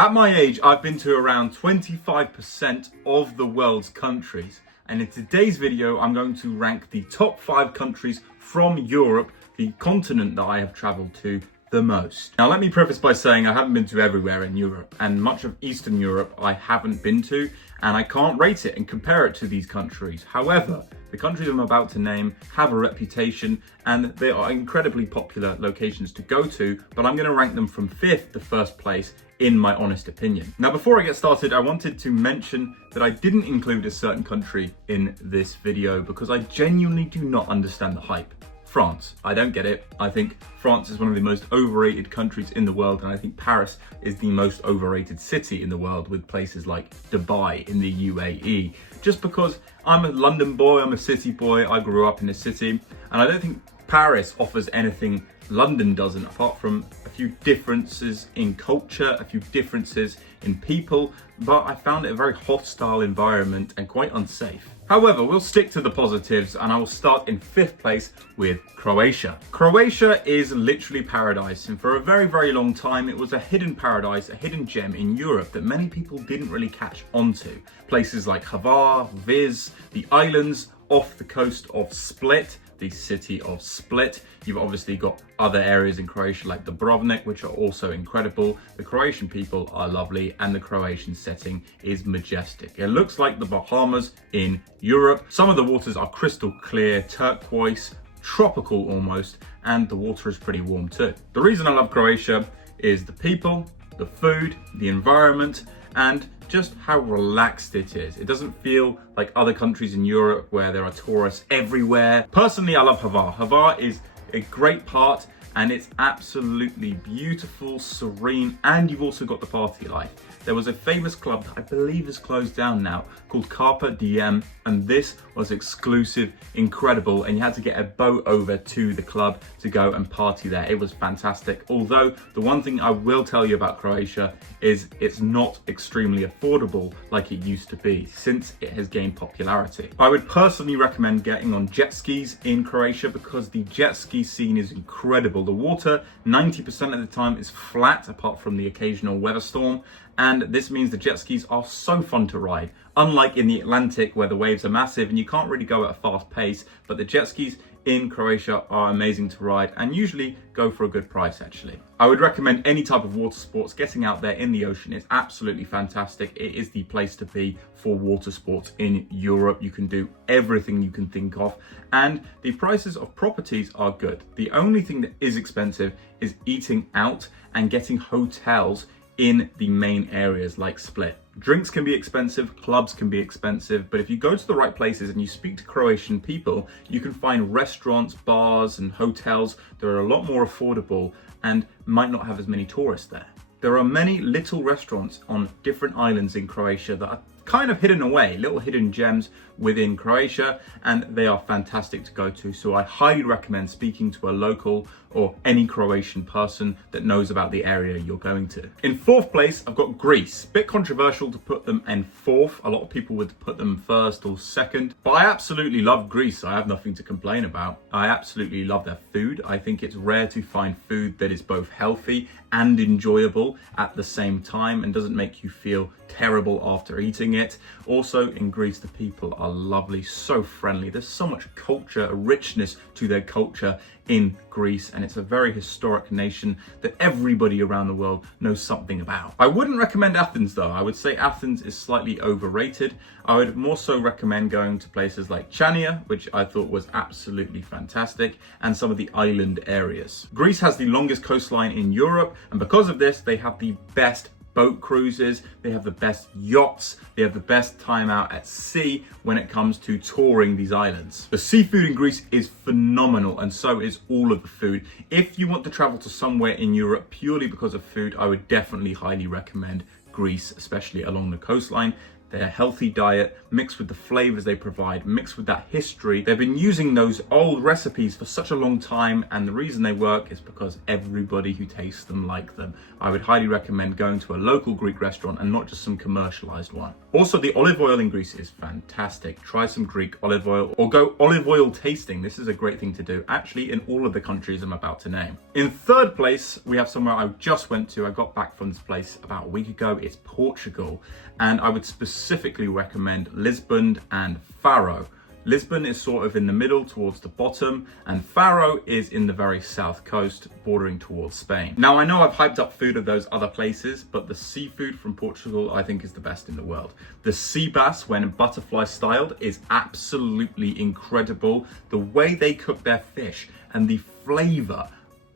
At my age, I've been to around 25% of the world's countries. And in today's video, I'm going to rank the top 5 countries from Europe, the continent that I have traveled to the most. Now, let me preface by saying I haven't been to everywhere in Europe, and much of Eastern Europe I haven't been to, and I can't rate it and compare it to these countries. However, the countries I'm about to name have a reputation and they are incredibly popular locations to go to, but I'm going to rank them from 5th to 1st place in my honest opinion. Now, before I get started, I wanted to mention that I didn't include a certain country in this video because I genuinely do not understand the hype. France. I don't get it. I think France is one of the most overrated countries in the world, and I think Paris is the most overrated city in the world, with places like Dubai in the UAE. Just because I'm a London boy, I'm a city boy, I grew up in a city, and I don't think Paris offers anything London doesn't, apart from a few differences in culture, a few differences in people, but I found it a very hostile environment and quite unsafe. However, we'll stick to the positives, and I will start in 5th place with Croatia. Croatia is literally paradise, and for a very, very long time it was a hidden paradise, a hidden gem in Europe that many people didn't really catch onto. Places like Hvar, Vis, the islands off the coast of Split, the city of Split. You've obviously got other areas in Croatia like Dubrovnik, which are also incredible. The Croatian people are lovely and the Croatian setting is majestic. It looks like the Bahamas in Europe. Some of the waters are crystal clear, turquoise, tropical almost, and the water is pretty warm too. The reason I love Croatia is the people, the food, the environment, and just how relaxed it is. It doesn't feel like other countries in Europe where there are tourists everywhere. Personally, I love Hvar. Hvar is a great part and it's absolutely beautiful, serene, and you've also got the party life. There was a famous club that I believe is closed down now called Carpe Diem, and this was exclusive, incredible, and you had to get a boat over to the club to go and party there. It was fantastic. Although the one thing I will tell you about Croatia is it's not extremely affordable like it used to be since it has gained popularity. I would personally recommend getting on jet skis in Croatia because the jet ski scene is incredible. The water 90% of the time is flat apart from the occasional weather storm, and this means the jet skis are so fun to ride. Unlike in the Atlantic where the waves are massive and you can't really go at a fast pace, but the jet skis in Croatia are amazing to ride and usually go for a good price actually. I would recommend any type of water sports. Getting out there in the ocean is absolutely fantastic. It is the place to be for water sports in Europe. You can do everything you can think of, and the prices of properties are good. The only thing that is expensive is eating out and getting hotels in the main areas like Split. Drinks can be expensive, clubs can be expensive, but if you go to the right places and you speak to Croatian people, you can find restaurants, bars, and hotels that are a lot more affordable and might not have as many tourists there. There are many little restaurants on different islands in Croatia that are kind of hidden away, little hidden gems within Croatia, and they are fantastic to go to. So I highly recommend speaking to a local or any Croatian person that knows about the area you're going to. In 4th place, I've got Greece. Bit controversial to put them in 4th. A lot of people would put them 1st or 2nd, but I absolutely love Greece. I have nothing to complain about. I absolutely love their food. I think it's rare to find food that is both healthy and enjoyable at the same time and doesn't make you feel terrible after eating it. Also in Greece, the people are lovely, so friendly. There's so much culture, a richness to their culture in Greece, and it's a very historic nation that everybody around the world knows something about. I wouldn't recommend Athens though. I would say Athens is slightly overrated. I would more so recommend going to places like Chania, which I thought was absolutely fantastic, and some of the island areas. Greece has the longest coastline in Europe, and because of this, they have the best boat cruises, they have the best yachts, they have the best time out at sea when it comes to touring these islands. The seafood in Greece is phenomenal, and so is all of the food. If you want to travel to somewhere in Europe purely because of food, I would definitely highly recommend Greece, especially along the coastline. their healthy diet, mixed with the flavors they provide, mixed with that history. They've been using those old recipes for such a long time, and the reason they work is because everybody who tastes them like them. I would highly recommend going to a local Greek restaurant and not just some commercialized one. Also, the olive oil in Greece is fantastic. Try some Greek olive oil or go olive oil tasting. This is a great thing to do, actually, in all of the countries I'm about to name. In third place, we have somewhere I just went to. I got back from this place about a week ago. It's Portugal, and I would specifically recommend Lisbon and Faro. Lisbon is sort of in the middle towards the bottom, and Faro is in the very south coast bordering towards Spain. Now, I know I've hyped up food of those other places, but the seafood from Portugal I think is the best in the world. The sea bass, when butterfly styled, is absolutely incredible. The way they cook their fish and the flavor,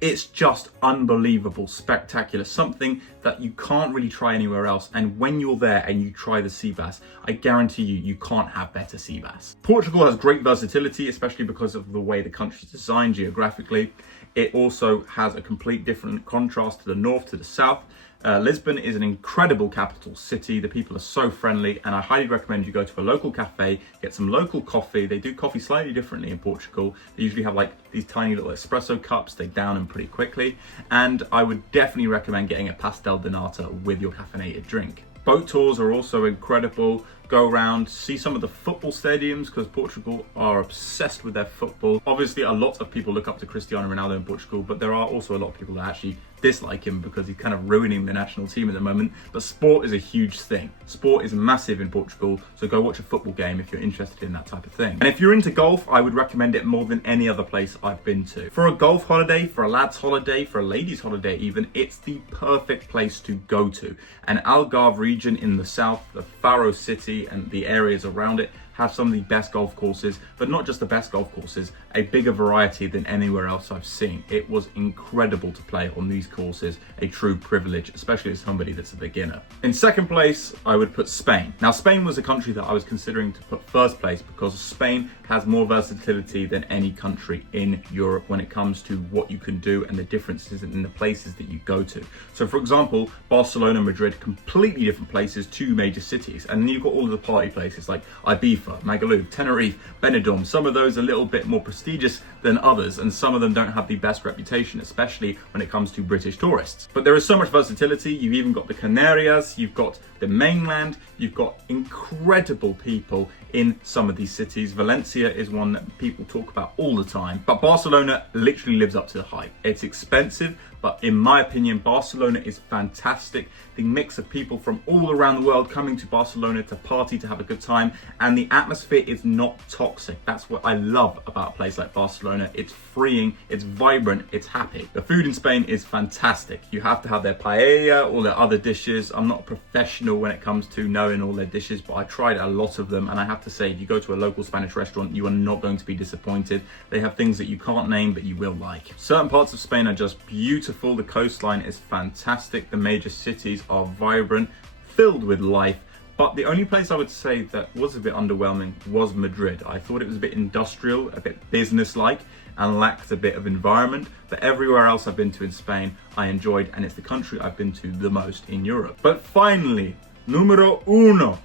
it's just unbelievable, spectacular, something that you can't really try anywhere else. And when you're there and you try the sea bass, I guarantee you can't have better sea bass. Portugal has great versatility, especially because of the way the country is designed geographically. It also has a complete different contrast to the north, to the south. Lisbon is an incredible capital city. The people are so friendly, and I highly recommend you go to a local cafe, get some local coffee. They do coffee slightly differently in Portugal. They usually have like these tiny little espresso cups. They down them pretty quickly. And I would definitely recommend getting a pastel de nata with your caffeinated drink. Boat tours are also incredible. Go around, see some of the football stadiums, because Portugal are obsessed with their football. Obviously, a lot of people look up to Cristiano Ronaldo in Portugal, but there are also a lot of people that actually dislike him because he's kind of ruining the national team at the moment. But sport is a huge thing. Sport is massive in Portugal, so go watch a football game if you're interested in that type of thing. And if you're into golf, I would recommend it more than any other place I've been to. For a golf holiday, for a lad's holiday, for a lady's holiday even, it's the perfect place to go to. And Algarve region in the south, the Faro city and the areas around it have some of the best golf courses, but not just the best golf courses, a bigger variety than anywhere else I've seen. It was incredible to play on these courses, a true privilege, especially as somebody that's a beginner. In second place, I would put Spain. Now, Spain was a country that I was considering to put first place because Spain has more versatility than any country in Europe when it comes to what you can do and the differences in the places that you go to. So for example, Barcelona, Madrid, completely different places, two major cities. And then you've got all of the party places like Ibiza, Magaluf, Tenerife, Benidorm. Some of those are a little bit more prestigious than others, and some of them don't have the best reputation, especially when it comes to British tourists. But there is so much versatility. You've even got the Canarias, you've got the mainland, you've got incredible people in some of these cities. Valencia is one that people talk about all the time, but Barcelona literally lives up to the hype. It's expensive, but in my opinion, Barcelona is fantastic. The mix of people from all around the world coming to Barcelona to party, to have a good time, and the atmosphere is not toxic. That's what I love about a place like Barcelona. It's freeing, it's vibrant, it's happy. The food in Spain is fantastic. You have to have their paella, all their other dishes. I'm not a professional when it comes to knowing all their dishes, but I tried a lot of them, and I have to say, if you go to a local Spanish restaurant, you are not going to be disappointed. They have things that you can't name, but you will like. Certain parts of Spain are just beautiful. The coastline is fantastic. The major cities are vibrant, filled with life. But the only place I would say that was a bit underwhelming was Madrid. I thought it was a bit industrial, a bit business-like, and lacked a bit of environment. But everywhere else I've been to in Spain, I enjoyed, and it's the country I've been to the most in Europe. But finally, numero uno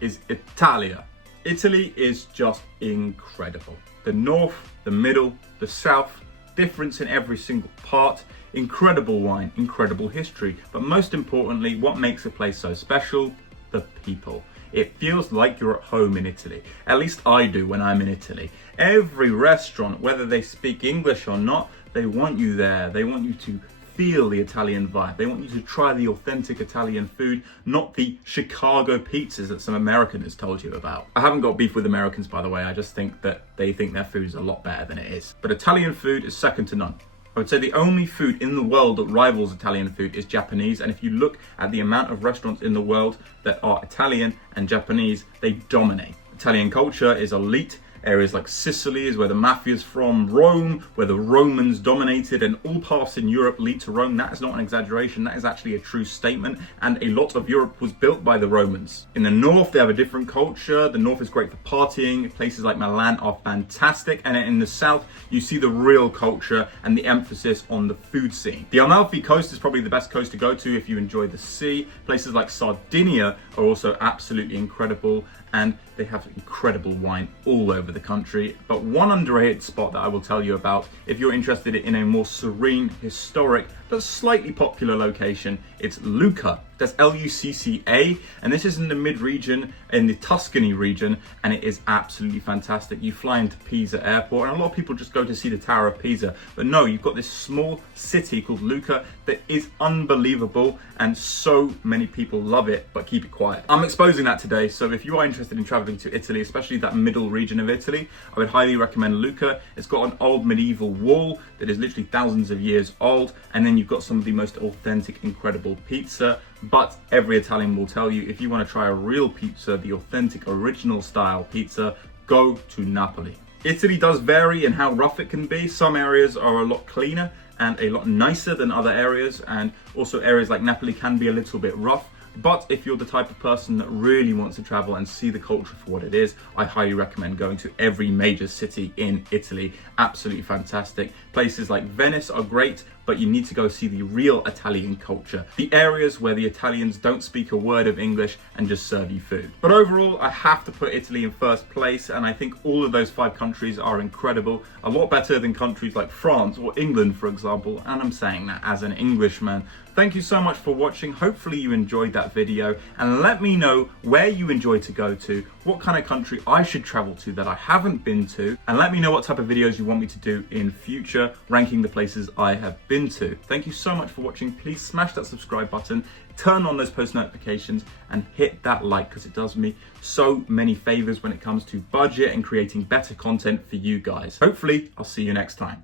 is Italia. Italy is just incredible. The north, the middle, the south, difference in every single part, incredible wine, incredible history, but most importantly, what makes a place so special? The people. It feels like you're at home in Italy. At least I do when I'm in Italy. Every restaurant, whether they speak English or not, they want you there. They want you to feel the Italian vibe. They want you to try the authentic Italian food, not the Chicago pizzas that some American has told you about. I haven't got beef with Americans, by the way. I just think that they think their food is a lot better than it is. But Italian food is second to none. I would say the only food in the world that rivals Italian food is Japanese. And if you look at the amount of restaurants in the world that are Italian and Japanese, they dominate. Italian culture is elite, Areas like Sicily is where the mafia's from, Rome, where the Romans dominated, and all paths in Europe lead to Rome. That is not an exaggeration, that is actually a true statement, and a lot of Europe was built by the Romans. In the north, they have a different culture. The north is great for partying. Places like Milan are fantastic, and in the south, you see the real culture and the emphasis on the food scene. The Amalfi Coast is probably the best coast to go to if you enjoy the sea. Places like Sardinia are also absolutely incredible, and they have incredible wine all over the country. But one underrated spot that I will tell you about, if you're interested in a more serene, historic, but slightly popular location, it's Lucca. That's Lucca, and this is in the mid-region, in the Tuscany region, and it is absolutely fantastic. You fly into Pisa airport, and a lot of people just go to see the Tower of Pisa, but no, you've got this small city called Lucca that is unbelievable, and so many people love it, but keep it quiet. I'm exposing that today, so if you are interested in traveling to Italy, especially that middle region of Italy, I would highly recommend Lucca. It's got an old medieval wall that is literally thousands of years old, and then you've got some of the most authentic, incredible pizza. But every Italian will tell you, if you want to try a real pizza, the authentic, original style pizza, go to Napoli. Italy does vary in how rough it can be. Some areas are a lot cleaner and a lot nicer than other areas, and also areas like Napoli can be a little bit rough. But if you're the type of person that really wants to travel and see the culture for what it is, I highly recommend going to every major city in Italy. Absolutely fantastic. Places like Venice are great, but you need to go see the real Italian culture. The areas where the Italians don't speak a word of English and just serve you food. But overall, I have to put Italy in first place, and I think all of those 5 countries are incredible. A lot better than countries like France or England, for example, and I'm saying that as an Englishman. Thank you so much for watching. Hopefully you enjoyed that video, and let me know where you enjoy to go to, what kind of country I should travel to that I haven't been to, and let me know what type of videos you want me to do in future, ranking the places I have been to. Thank you so much for watching. Please smash that subscribe button, turn on those post notifications, and hit that like, because it does me so many favors when it comes to budget and creating better content for you guys. Hopefully, I'll see you next time.